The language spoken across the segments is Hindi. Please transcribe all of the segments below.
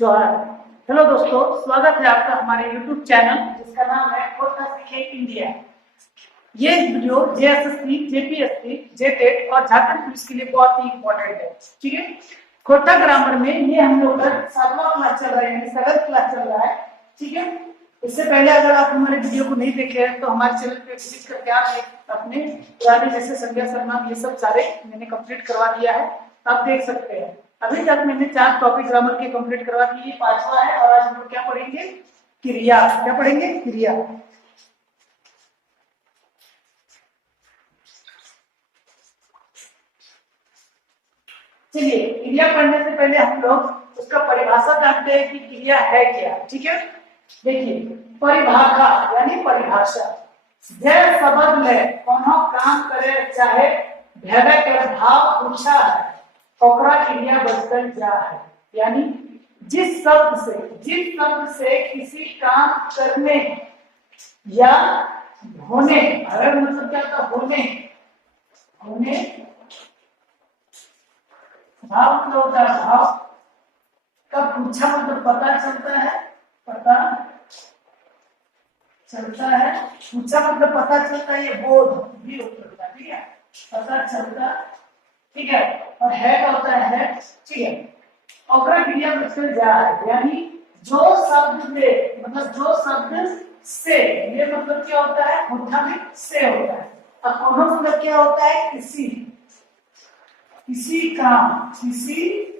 जोहार। हेलो दोस्तों, स्वागत है आपका हमारे YouTube चैनल जिसका नाम है खोटा सीखे इंडिया। ये वीडियो जेएसएससी, जेपीएससी, जेटेट और झारखंड पुलिस के लिए बहुत ही इंपॉर्टेंट है। ठीक है, खोटा ग्रामर में ये हम लोग का 7वां क्लास चल रहा है, यानी 7th क्लास चल रहा है। ठीक है, इससे पहले अगर आप हमारे वीडियो को नहीं देखे हैं तो हमारे चैनल पे विजिट करके आप अपने पुराने जैसे संज्ञा शर्मा ये सब सारे मैंने कंप्लीट करवा दिया है, आप देख सकते हैं। अभी तक मैंने 4 टॉपिक ग्रामर के कंप्लीट करवा दिए, 5वां है। और आज हम लोग क्या पढ़ेंगे? क्रिया। क्या पढ़ेंगे? क्रिया। चलिए, क्रिया पढ़ने से पहले हम लोग उसका परिभाषा जानते हैं कि क्रिया है क्या। ठीक है, देखिए परिभाषा यानी परिभाषा जय शब्द में कोनो काम करे चाहे भेदे के भाव पूछा है ओकरा क्रिया बचकर जा है। यानी जिस शब्द से किसी काम करने या होने, अगर मतलब क्या था होने भाव मतलब होता है भाव का पूछा मतलब पता चलता है, पूछा मतलब पता चलता है, ये बोध भी होता है। ठीक है, पता चलता। ठीक है, और है का होता है। ठीक है, और क्रिया बचकर जा है, यानी जो शब्द से ये मतलब क्या होता है? होता में से होता है। अब कोनो मतलब क्या होता है? किसी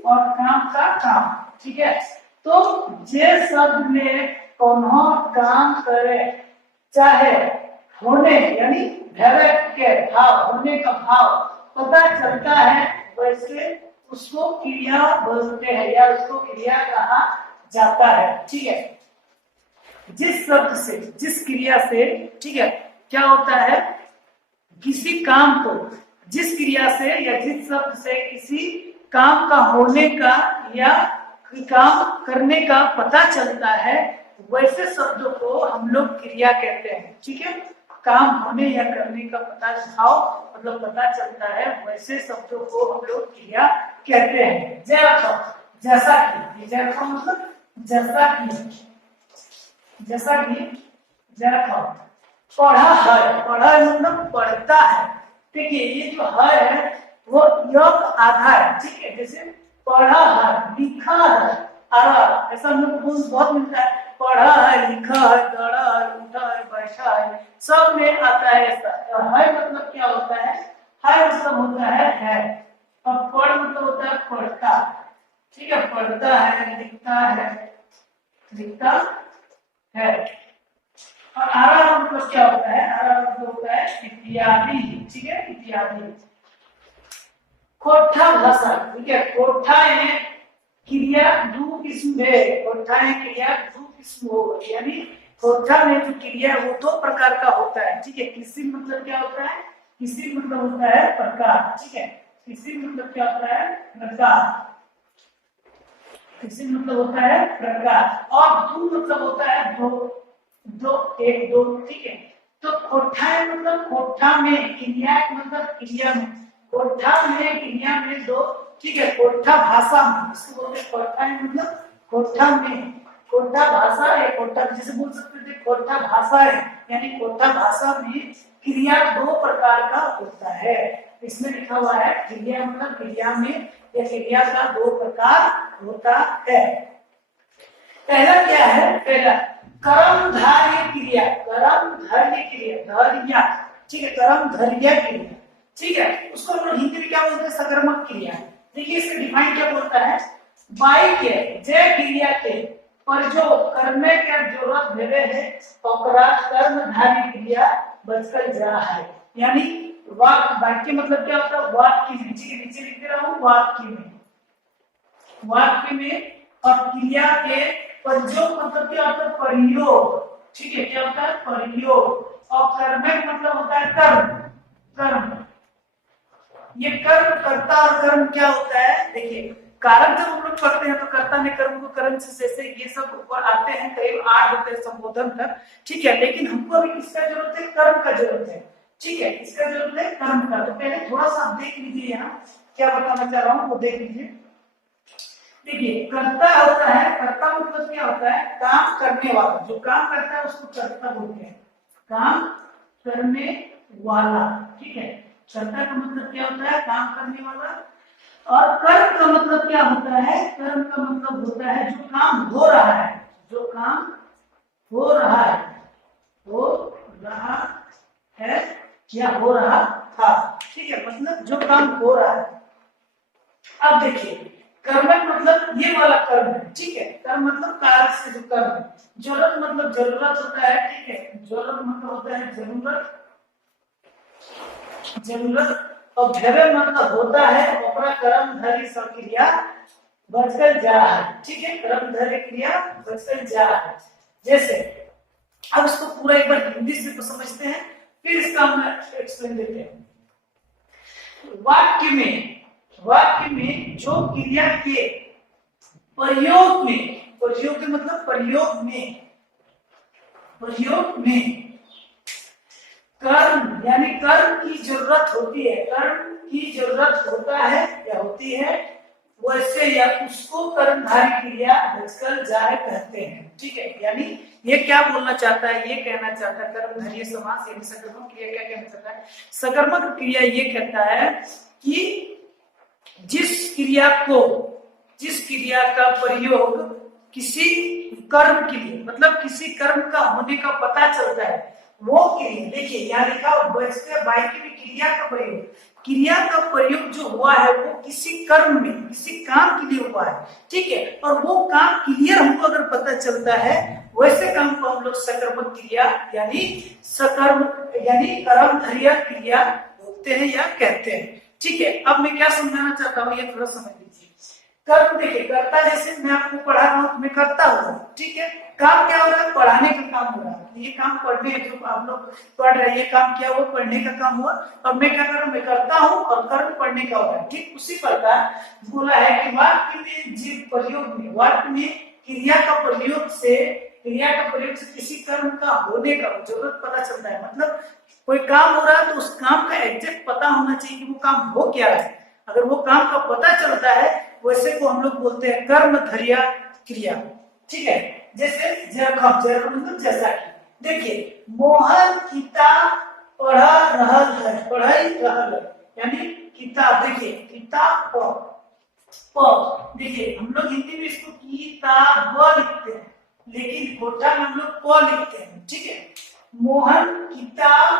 और काम का काम। ठीक है, तो जे शब्द में कोनो काम करे चाहे होने यानी भय के भाव, होने का भाव पता चलता है, वैसे उसको क्रिया बोलते हैं या उसको क्रिया कहा जाता है। ठीक है, जिस शब्द से, जिस क्रिया से, ठीक है, क्या होता है? किसी काम को जिस क्रिया से या जिस शब्द से किसी काम का होने का या काम करने का पता चलता है, वैसे शब्दों को हम लोग क्रिया कहते हैं। ठीक है, काम होने या करने का पता भाव मतलब पता चलता है, वैसे शब्दों को हम लोग क्रिया कहते हैं। जैसा कि, जैसा मतलब जैसा कि पढ़ा मतलब पढ़ता है। देखिए ये जो है वो योग आधा है। ठीक है, जैसे पढ़ा है, लिखा है, ऐसा हम लोग बहुत मिलता है। पढ़ा है, लिखा है, दौड़ा है, उठा है, बैठा है, सब में आता है ऐसा। है मतलब क्या होता है? है मतलब होता है। और पढ़ मतलब होता है पढ़ता। ठीक है, पढ़ता है, लिखता है। और आरा मतलब क्या होता है? आरा मतलब होता है इत्यादि। ठीक है, इत्यादि। कोठा भाषा। ठीक है, कोठा है क्रिया दो किस्म है। कोठा है क्रिया दो किस्म हो, यानी कोठा में जो क्रिया है वो 2 प्रकार का होता है। ठीक है, किसी मतलब क्या होता है? किसी मतलब होता है प्रकार। ठीक है, किसी मतलब क्या होता है? प्रकार। किसी मतलब होता है प्रकार, और दो मतलब होता है दो। ठीक है, तो कोठा मतलब कोठा में, क्रिया मतलब क्रिया में, कोठा में क्रिया में 2। ठीक है, कोठा भाषा में, इसको बोलते हैं कोठा मतलब कोठा में, कोठा भाषा है। कोठा जैसे बोल सकते थे कोठा भाषा है, यानी कोठा भाषा में क्रिया 2 प्रकार का होता है। इसमें लिखा हुआ है क्रिया मतलब क्रिया में या क्रिया का 2 प्रकार होता है। पहला क्या है? पहला कर्मधारय क्रिया, कर्मधारय क्रिया। ठीक है, कर्मधारय क्रिया। ठीक है, उसको हम लोग हिंदी में क्या बोलते हैं? सकर्मक क्रिया। देखिए इसका डिफाइन क्या बोलता है? बाई के जय क्रिया के पर जो करने के जरूरत भेवे है ओकरा कर्मधारय क्रिया बचकर जा है। यानी वाक्य मतलब क्या होता है? वाक्य में। ठीक है, नीचे लिख दे रहा हूं, वाक्य में और क्रिया के प्रयोग मतलब क्या होता है? प्रयोग। ठीक है, क्या होता है? प्रयोग। और कर्म मतलब होता है कर्म। ये कर्म, कर्ता और कर्म क्या होता है? देखिए कारक जब हम लोग पढ़ते हैं तो कर्ता ने कर्म को कर्म से जैसे ये सब ऊपर आते हैं, करीब 8 होते हैं संबोधन तक। ठीक है, लेकिन हमको अभी किसका जरूरत है? कर्म का जरूरत है। ठीक है, इसका जरूरत है कर्म का। तो पहले थोड़ा सा आप देख लीजिए, यहाँ क्या बताना चाह रहा हूँ वो देख लीजिए। देखिए कर्ता होता है, कर्ता मतलब क्या होता है, काम करने वाला, जो काम करता है उसको कर्ता बोलते हैं, काम करने वाला, ठीक है। कर्ता का मतलब क्या होता है, काम करने वाला। और कर्म का मतलब क्या होता है, कर्म का मतलब होता है जो काम हो रहा है, जो काम हो रहा है, हो रहा है या हो रहा था, ठीक है, मतलब जो काम हो रहा है। अब देखिए कर्म मतलब ये वाला कर्म है, ठीक है, कर्म मतलब कार्य से जो कर्म है। जरूरत मतलब जरूरत होता है, ठीक है, जरूरत मतलब होता है जरूरत, जरूरत। और भय मतलब होता है अपना कर्मधारी क्रिया बचकर जा है, ठीक है, कर्मधारी क्रिया बचकर जा है। जैसे अब इसको पूरा एक बार हिंदी से तो समझते हैं, फिर इसका हम एक्सप्लेन देते हैं। वाक्य में जो क्रिया के प्रयोग में, प्रयोग मतलब प्रयोग में कर्म यानी कर्म की जरूरत होती है, कर्म की जरूरत होता है या होती है, वैसे या उसको कर्मधारी क्रिया बचकर जाए कहते हैं, ठीक है। यानी ये क्या बोलना चाहता है, ये कहना चाहता है कर्मधारय समास यानी सकर्मक क्रिया क्या कहना चाहता है, सकर्मक क्रिया ये कहता है कि जिस क्रिया का प्रयोग किसी कर्म के लिए, मतलब किसी कर्म का होने का पता चलता है, वो क्रिया, देखिए यहाँ लिखा वाक्य में क्रिया का प्रयोग जो हुआ है वो किसी कर्म में, किसी काम के लिए हुआ है, ठीक है, और वो काम क्लियर हमको अगर पता चलता है, वैसे काम को हम लोग सकर्मक क्रिया यानी कर्मधारय क्रिया बोलते हैं या कहते हैं, ठीक है। अब मैं क्या समझाना चाहता हूँ, ये थोड़ा समझ लीजिए। कर्म देखिए, कर्ता जैसे मैं आपको पढ़ा रहा हूँ, मैं करता हूँ, ठीक है, काम क्या हो रहा है, पढ़ाने का काम हो रहा है, ये काम पढ़ने जो आप लोग पढ़ रहे हैं, ये काम क्या हुआ, पढ़ने का काम हुआ, और मैं क्या कर रहा हूँ, मैं करता हूँ और कर्म पढ़ने का हो रहा है, ठीक उसी प्रकार बोला है कि वाक्य में जीव प्रयोग में, वाक्य में क्रिया का प्रयोग से किसी कर्म का होने का जरूरत पता चलता है, मतलब कोई काम हो रहा है तो उस काम का एग्जैक्ट पता होना चाहिए कि वो काम हो क्या है। अगर वो काम का पता चलता है, वैसे को हम लोग बोलते हैं कर्मधारय क्रिया, ठीक है। जैसे मतलब जैसा कि देखिए मोहन किताब पढ़ा रहल है, पढ़ाई रहल है, यानी किताब, देखिए किताब देखिए हम लोग हिंदी में इसको किताब लिखते हैं, लेकिन कोठा में हम लोग प लिखते हैं, ठीक है। मोहन किताब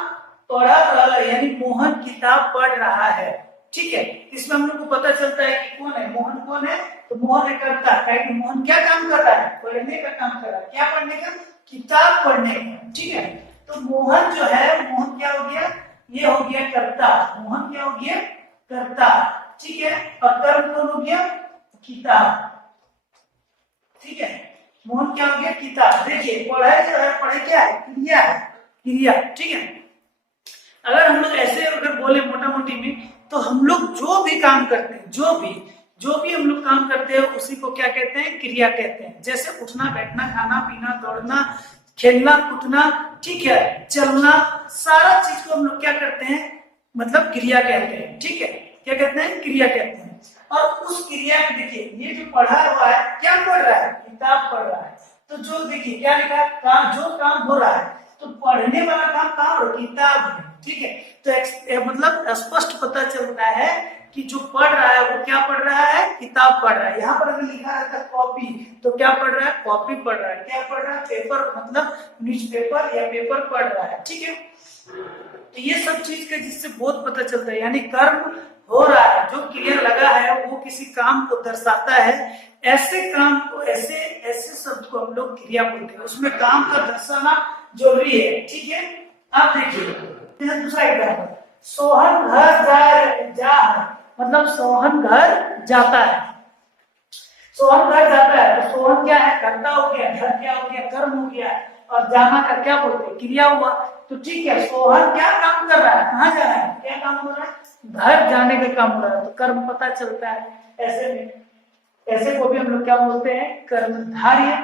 पढ़ा रहा है, यानी मोहन किताब पढ़ रहा है, ठीक है। इसमें हम लोग को पता चलता है कि कौन है मोहन, कौन है, तो मोहन एक करता है, कि मोहन क्या काम कर रहा है, पढ़ने का काम कर रहा है, क्या पढ़ने का, किताब पढ़ने का, ठीक है। तो मोहन जो है, मोहन क्या हो गया, ये हो गया कर्ता, मोहन क्या हो गया, कर्ता, ठीक है, और कर्म कौन हो गया, किताब, ठीक है। मोहन क्या हो गया, किताब। देखिए पढ़ाई जो है, पढ़ाई क्या है, क्रिया है, क्रिया, ठीक है। अगर हम लोग ऐसे अगर बोले मोटा मोटी में, तो हम लोग जो भी काम करते हैं, जो भी हम लोग काम करते हैं, उसी को क्या कहते हैं, क्रिया कहते हैं। जैसे उठना बैठना, खाना पीना, दौड़ना, खेलना कूदना, ठीक है, चलना, सारा चीज को हम लोग क्या करते हैं, मतलब क्रिया कहते हैं, ठीक है, क्या कहते हैं, क्रिया कहते हैं। और उस क्रिया में देखिए ये जो पढ़ा हुआ है, क्या पढ़ रहा है, किताब पढ़ रहा है, तो जो देखिए क्या लिखा है, काम, जो काम हो रहा है, तो पढ़ने वाला काम कहाँ हो, किताब है, ठीक है। तो मतलब स्पष्ट पता चलता है कि जो पढ़ रहा है वो क्या पढ़ रहा है, किताब पढ़ रहा है। यहाँ पर अगर लिखा रहता है कॉपी, तो क्या पढ़ रहा है, कॉपी पढ़ रहा है, क्या पढ़ रहा है, पेपर, मतलब न्यूज़पेपर या पेपर पढ़ रहा है, ठीक है। तो ये सब चीज का जिससे बहुत पता चलता है, यानी कर्म हो रहा है, जो क्रिया लगा है वो किसी काम को दर्शाता है, ऐसे काम को, ऐसे शब्द को हम लोग क्रिया बोलते हैं, उसमें काम का दर्शाना जरूरी है, ठीक है। अब देखिए दूसरा एग्जाम्पल, सोहन घर जा है, मतलब सोहन घर जाता है, सोहन घर जाता है, तो सोहन क्या है, कर्ता हो गया, घर क्या हो गया, कर्म हो गया, और जाना का क्या बोलते हैं, क्रिया हुआ। तो ठीक है, सोहन क्या काम कर रहा है, कहाँ जा रहा है, क्या काम हो रहा है, घर जाने का काम हो रहा है, तो कर्म पता चलता है। ऐसे में ऐसे को भी हम लोग क्या बोलते हैं, कर्मधारय,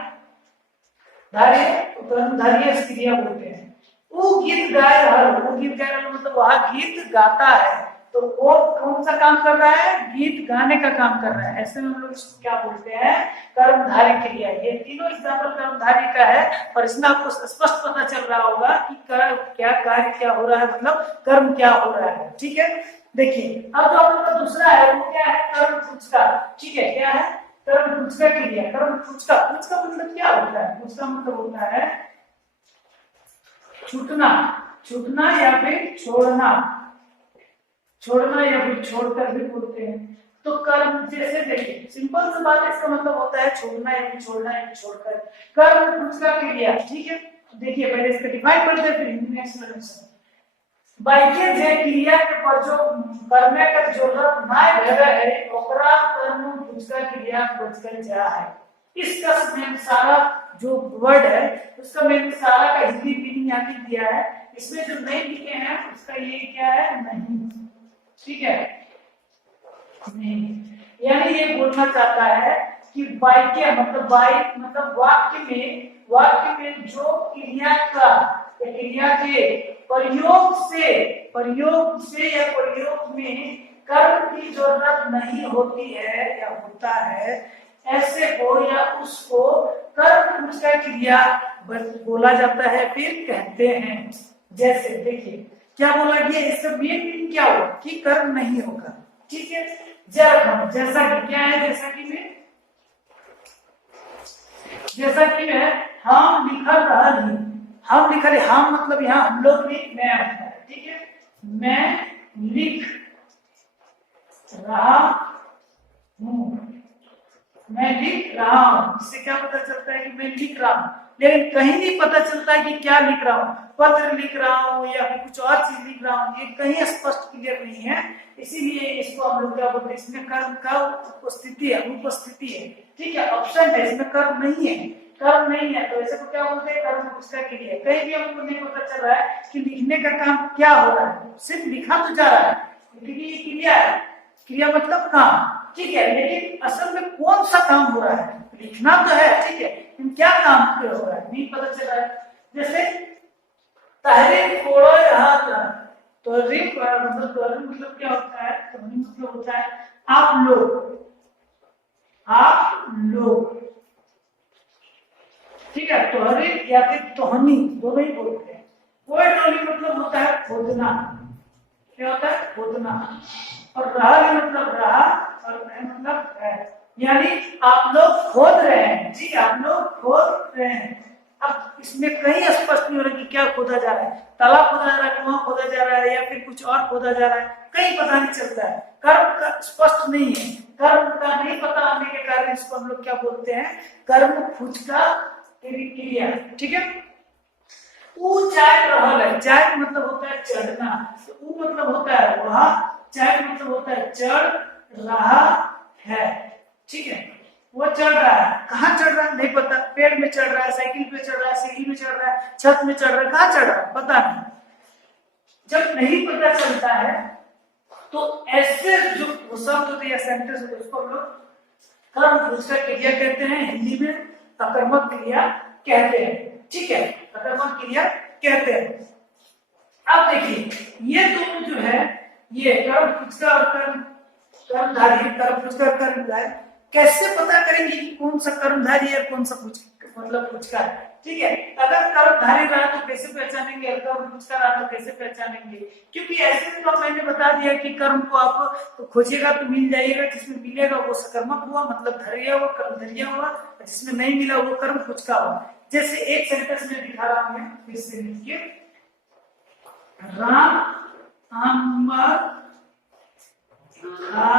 तो कर्मधारय क्रिया बोलते हैं। वो गीत गा रहा, वो गीत गा रहा मतलब वह गीत गाता है, तो वो कौन सा काम कर रहा है, गीत गाने का काम कर रहा है। ऐसे में हम लोग इसको क्या बोलते हैं, कर्मधारय क्रिया। ये तीनों एग्जाम्पल कर्मधारय का है और इसमें आपको स्पष्ट पता चल रहा होगा कि क्या कार्य क्या हो रहा है, मतलब कर्म क्या हो रहा है। ठीक है, देखिए अब जो हम लोग का दूसरा है वो क्या है, कर्म फुचका। ठीक है, क्या है, कर्म फुचका क्रिया। कर्म फुचका, फुचका मतलब क्या होता है, फुचका मतलब होता है छूटना, छूटना या फिर छोड़ना, छोड़ना या फिर छोड़कर भी बोलते हैं। तो कर्म, जैसे देखिए सिंपल सा बात है, इसका मतलब होता है छोड़ना या फिर छोड़ना या फिर छोड़कर। कर्म फुचका क्रिया। ठीक है, देखिए पहले इसका डिफाइन करते हैं फिर हिंदी में एक्सप्लेनेशन। बाइके जे क्रिया के पर जो करने का जरूरत ना भेवे है ओकरा कर्म फुचका क्रिया बचकर जा है। इसका मेन सारा जो वर्ड है उसका मेन सारा का हिंदी मीनिंग यहाँ लिख दिया है। इसमें जो नहीं लिखे हैं उसका ये क्या है, नहीं। ठीक है, नहीं, यानी ये बोलना चाहता है कि वाक्य मतलब वाक्य में जो क्रिया का, क्रिया के प्रयोग से या प्रयोग में कर्म की जरूरत नहीं होती है या होता है, ऐसे को या उसको कर्म फुचका क्रिया बोला जाता है, फिर कहते हैं। जैसे देखिए क्या बोला गया, इसका मेन मीनिंग क्या होगा कि कर्म नहीं होगा। ठीक है, जैसा कि क्या है, जैसा कि मैं हम लिखल रहा ही, हम लिखल, हम मतलब यहाँ हम लोग भी मैं होता है। ठीक है, मैं लिख रहा हूँ, मैं लिख रहा हूँ, इससे क्या पता चलता है कि मैं लिख रहा हूँ, लेकिन कहीं नहीं पता चलता है कि क्या लिख रहा हूँ, पत्र लिख रहा हूँ या फिर कुछ और चीज लिख रहा हूँ, ये कहीं स्पष्ट क्लियर नहीं है। इसीलिए इसको हम लोग क्या बोलते हैं, इसमें कर्म का उपस्थिति है। ठीक है, ऑप्शन है, इसमें कर्म नहीं है, तो ऐसे को क्या बोलते हैं, कर्म फुचका क्रिया। कहीं भी हमको नहीं पता चल रहा है कि लिखने का काम क्या हो रहा है, सिर्फ लिखा तो जा रहा है क्योंकि ये क्रिया है, क्रिया मतलब काम। ठीक है, लेकिन असल में कौन सा काम हो रहा है, लिखना तो है, ठीक है, लेकिन क्या काम हो रहा है नहीं पता चल रहा है। जैसे तहरीर फोड़ो हाथ, तहरीर मतलब क्या होता है, तहरीर मतलब होता है आप लोग। ठीक है, तहरीर या फिर तोहनी दोनों ही बोलते हैं। कोई टोली मतलब होता है खोदना, क्या होता है, खोदना। और रहा मतलब रहा और मतलब है, यानी आप लोग खोद रहे हैं। जी, आप लोग खोद रहे हैं। अब इसमें कहीं स्पष्ट नहीं हो रहा कि क्या खोदा जा रहा है, तालाब खोदा जा रहा है, कुआं खोदा जा रहा है या फिर कुछ और खोदा जा रहा है, कहीं पता नहीं चलता है। कर्म का स्पष्ट नहीं है, कर्म का नहीं पता होने के कारण इसको हम लोग क्या बोलते हैं, कर्म फुचका क्रिया। ठीक है, ऊ चाट रहल है, चाट मतलब होता है चढ़ना, तो ऊ मतलब होता है वह, चाट मतलब होता है चढ़ रहा है। ठीक है, वो चढ़ रहा है, कहाँ चढ़ रहा है नहीं पता, पेड़ में चढ़ रहा है, साइकिल पे चढ़ रहा है, सीढ़ी में चढ़ रहा है, छत में चढ़ रहा है, कहाँ चढ़ रहा है पता नहीं। जब नहीं पता चलता है तो ऐसे जो शब्द होते हैं सेंटेंस होते हैं उसको हम लोग कर्म फुचका क्रिया कहते हैं, हिंदी में अकर्मक क्रिया कहते हैं। ठीक है, अकर्मक क्रिया कहते हैं। अब देखिए ये दोनों जो है, ये कर्म फुचका और कर्मधारी, कर्म फुचका और कर्मधारी, कैसे पता करेंगे कि कौन सा कर्मधारी है कौन सा फुचका है। ठीक है, अगर कर्मधारी रहा तो कैसे पहचानेंगे, अगर कर्म फुचका रहा तो कैसे पहचानेंगे, क्योंकि ऐसे में तो मैंने बता दिया कि कर्म को आप तो खोजेगा तो मिल जाएगा, जिसमें मिलेगा वो सकर्मक हुआ मतलब धरिया हुआ, कर्मधरिया हुआ, जिसमें नहीं मिला वो कर्म फुचका हुआ। जैसे एक सेंटेंस में दिखा रहा हूं, फिर से लिखिए, राम आम खा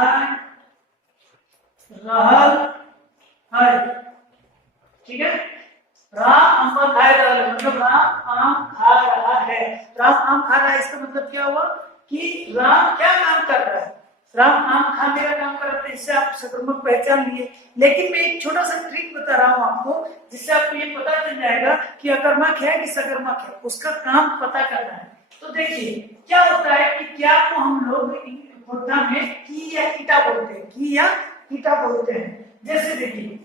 रहल है। ठीक है, राम आम खा रहा है मतलब राम आम खा रहा है, राम आम खा रहा है, इसका मतलब क्या हुआ कि राम क्या काम कर रहा है, राम आम खाने का काम कर रहा है। इससे आप सकर्मक पहचान लिए। लेकिन मैं एक छोटा सा ट्रिक बता रहा हूं आपको, जिससे आपको ये पता चल जाएगा कि अकर्मक है कि सकर्मक है, उसका काम पता करना है। तो देखिए क्या होता है कि क्या को हम लोग खोटा में की या कीटा बोलते हैं, की या कीटा बोलते हैं। जैसे देखिए,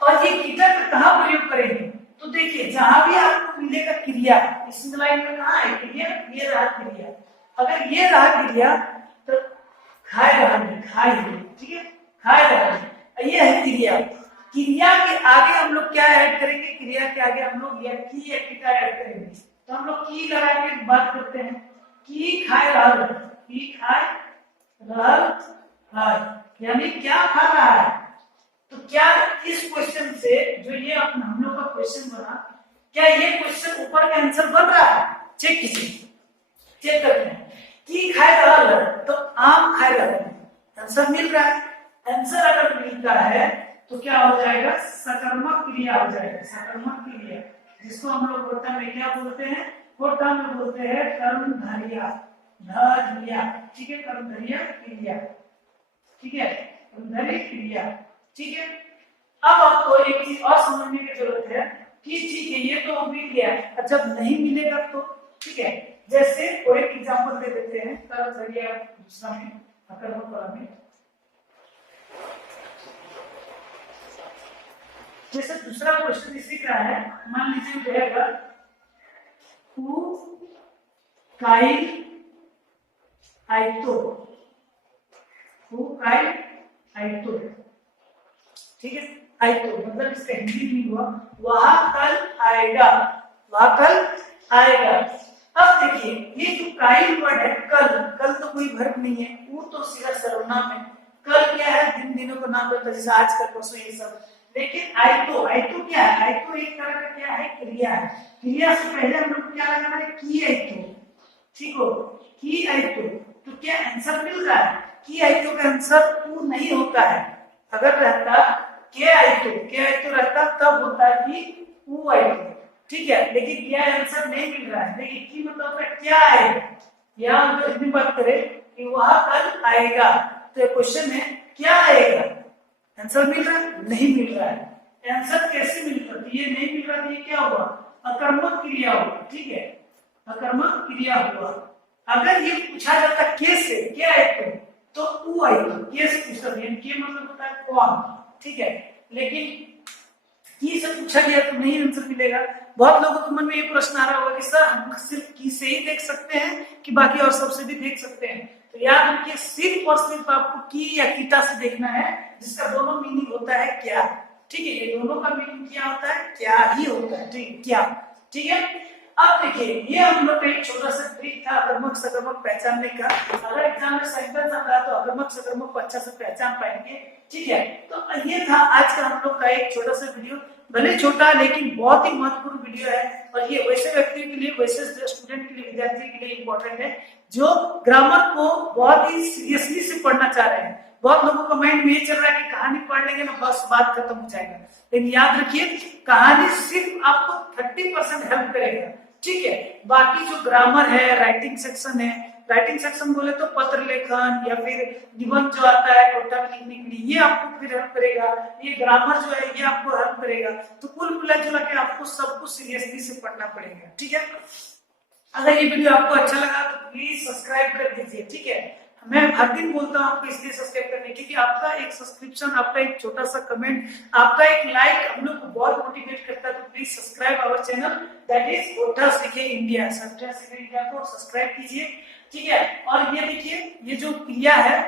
और ये कीटा का कहाँ प्रयोग करेंगे, तो देखिए जहां भी आपको मिलेगा क्रिया, इस लाइन में कहाँ है क्रिया, ये रहा क्रिया। अगर ये रहा क्रिया तो खाए रहा नहीं, खाए नहीं, ठीक है, खाए रहा नहीं, ये है क्रिया। क्रिया के आगे हम लोग क्या ऐड करेंगे, क्रिया के आगे हम लोग या की या टीका ऐड करेंगे। तो हम लोग की लगा के बात करते हैं, की खाए रहल, की खाए रहल है, यानी क्या खा रहा है। तो क्या इस क्वेश्चन से जो ये अपना हम लोग का क्वेश्चन बना, क्या ये क्वेश्चन ऊपर का आंसर बन रहा है? चेक कीजिए, चेक करते हैं। की खाए रहल है तो आम खाए रहल है, आंसर मिल रहा है। आंसर अगर मिलता है तो क्या हो जाएगा, सकर्मक क्रिया हो जाएगा, सकर्मक क्रिया, जिसको हम लोग कोटा में क्या बोलते हैं, कोटा में बोलते हैं कर्मधारिया, धरिया, ठीक है, कर्मधारिया क्रिया, ठीक है, कर्मधारय क्रिया, ठीक है। अब आपको एक चीज और समझने की जरूरत है कि ठीक है ये तो मिल गया, जब नहीं मिलेगा तो ठीक है, जैसे कोई एग्जांपल दे देते हैं, कर्मधारिया दूसरा में अकर्मक वाला में, जैसे दूसरा क्वेश्चन इसी का है, मान लीजिए रहेगा हु काइल आइतो, हु काइल आइतो, ठीक है, आइतो मतलब इसका हिंदी में हुआ वह कल आएगा, वह कल आएगा। अब देखिए ये जो काइल वर्ड है, कल, कल तो कोई वर्ब नहीं है, वो तो सीधा सर्वनाम है। कल क्या है, दिन दिनों का नाम होता है, जैसे आज कल परसों ये सब। लेकिन आइतो, आइतो क्या है, आइतो एक तरह का क्या है, क्रिया है। क्रिया से पहले हम लोग क्या लगाना है, की आइतो, ठीक हो, की आइतो। तो क्या आंसर मिल रहा है, की आइतो का आंसर ऊ नहीं होता है। अगर रहता के आइतो, के आइतो रहता तब होता है कि ऊ आइतो, ठीक है। लेकिन क्या आंसर नहीं मिल रहा है, लेकिन की मतलब क्या आएगा, यहाँ हम लोग इतनी बात करें कि वह कल आएगा, तो क्वेश्चन है क्या आएगा, आंसर मिल रहा है, नहीं मिल रहा है। आंसर कैसे मिलता है, ये नहीं मिल रहा, ये क्या हुआ, अकर्मक क्रिया हुआ, ठीक है, अकर्मक क्रिया हुआ। अगर ये पूछा जाता के से, क्या है तो ऊ आएगा, के से पूछता है, के मतलब होता है कौन, ठीक है। लेकिन की से पूछा गया तो नहीं आंसर मिलेगा। बहुत लोगों के मन में ये प्रश्न आ रहा होगा कि सर हम सिर्फ की से ही देख सकते हैं कि बाकी और सबसे भी देख सकते हैं। तो याद रखिए सिर्फ और सिर्फ आपको की या कीटा से देखना है, जिसका दोनों मीनिंग होता है क्या, ठीक है, ये दोनों का मीनिंग क्या होता है, क्या ही होता है, ठीक है, क्या, ठीक है। अब देखिए ये हम लोग का एक छोटा सा ट्रिक था अकर्मक सकर्मक पहचानने का। अगर एग्जाम में सेंटेंस आता है तो अकर्मक सकर्मक को अच्छा से पहचान पाएंगे, ठीक है। तो ये था आज का हम लोग का एक छोटा सा वीडियो, भले छोटा लेकिन बहुत ही महत्वपूर्ण वीडियो है। और ये वैसे व्यक्ति के लिए, वैसे स्टूडेंट के लिए, विद्यार्थी के लिए इंपॉर्टेंट है जो ग्रामर को बहुत ही सीरियसली से पढ़ना चाह रहे हैं। बहुत लोगों का माइंड में ये चल रहा है कि कहानी पढ़ लेंगे ना बस बात खत्म हो जाएगा, लेकिन याद रखिए कहानी सिर्फ आपको 30% हेल्प करेगा, ठीक है। बाकी जो ग्रामर है, राइटिंग सेक्शन है, राइटिंग सेक्शन बोले तो पत्र लेखन या फिर निबंध जो आता है कोटा में लिखने के लिए, ये आपको फिर हेल्प करेगा। ये ग्रामर जो है ये आपको हेल्प करेगा। तो कुल मिला जुला के आपको सब कुछ सीरियसली से पढ़ना पड़ेगा, ठीक है। अगर ये वीडियो आपको अच्छा लगा तो प्लीज सब्सक्राइब कर दीजिए, ठीक है। मैं हर दिन बोलता हूँ आपको इसलिए सब्सक्राइब करने, क्योंकि आपका एक सब्सक्रिप्शन, आपका एक छोटा सा कमेंट, आपका एक लाइक हम लोग को बहुत मोटिवेट करता है। तो please subscribe our channel that is Kota सीखे इंडिया, कोटा सीखे इंडिया को सब्सक्राइब कीजिए, ठीक है। और ये देखिए ये जो क्रिया है,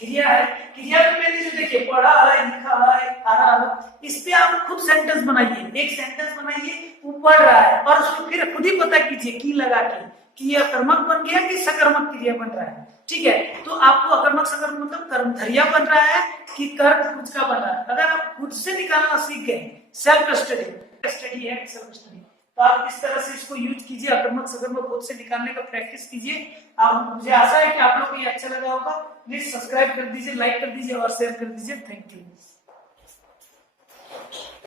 क्रिया में मैंने जो देखिए पढ़ा है, लिखा है, आ रहा है, इस पे आप खुद सेंटेंस बनाइए, एक सेंटेंस बनाइए, वो पढ़ रहा है और उसको फिर खुद ही पता कीजिए की लगा के कि यह कर्मक बन गया कि सकर्मक क्रिया बन रहा है, ठीक है। तो आपको अकर्मक सकर्मक मतलब कर्मधारय बन रहा है कि कर्म खुद का बन रहा है। अगर आप खुद से निकालना सीख गए, सेल्फ स्टडी है, सेल्फ स्टडी, तो आप इस तरह से इसको यूज कीजिए, अकर्मक सकर्मक खुद से निकालने का प्रैक्टिस कीजिए। आप, मुझे आशा है कि आप लोग को ये अच्छा लगा होगा। प्लीज सब्सक्राइब कर दीजिए, लाइक कर दीजिए और शेयर कर दीजिए। Thank you.